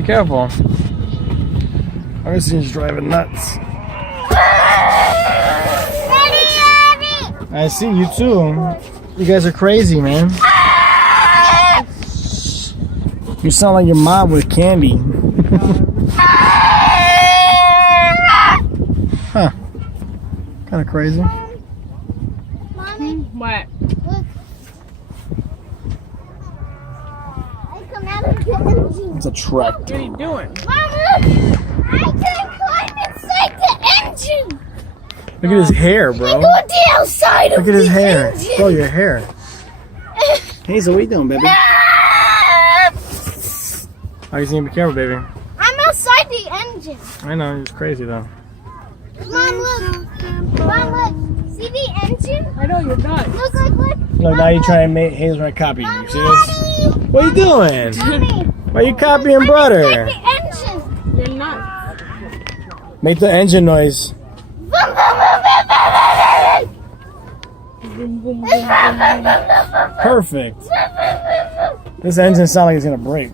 be careful. Agustin's driving nuts. I see you too. You guys are crazy, man. You sound like your mom with candy. Huh. Kind of crazy. Mommy, what? Look. I come out of the engine. It's a tractor. What are you doing? Mom, look! I can climb inside the engine! Look at his hair, bro. I go to the outside Look of at his the hair. engine. Bro, your hair. Hazel, what you doing, baby? Oh, you need to be careful, baby. I'm outside the engine. I know, it's crazy though. Mom, look. Mom, look. See the engine? I know you're not. Look. Look, now you're trying to make Hazel trying to copy you. You see this? What are you doing? Mommy. Why are you copying I'm brother? inside the engine. You're not. Make the engine noise. Perfect. This engine sounds like it's gonna break.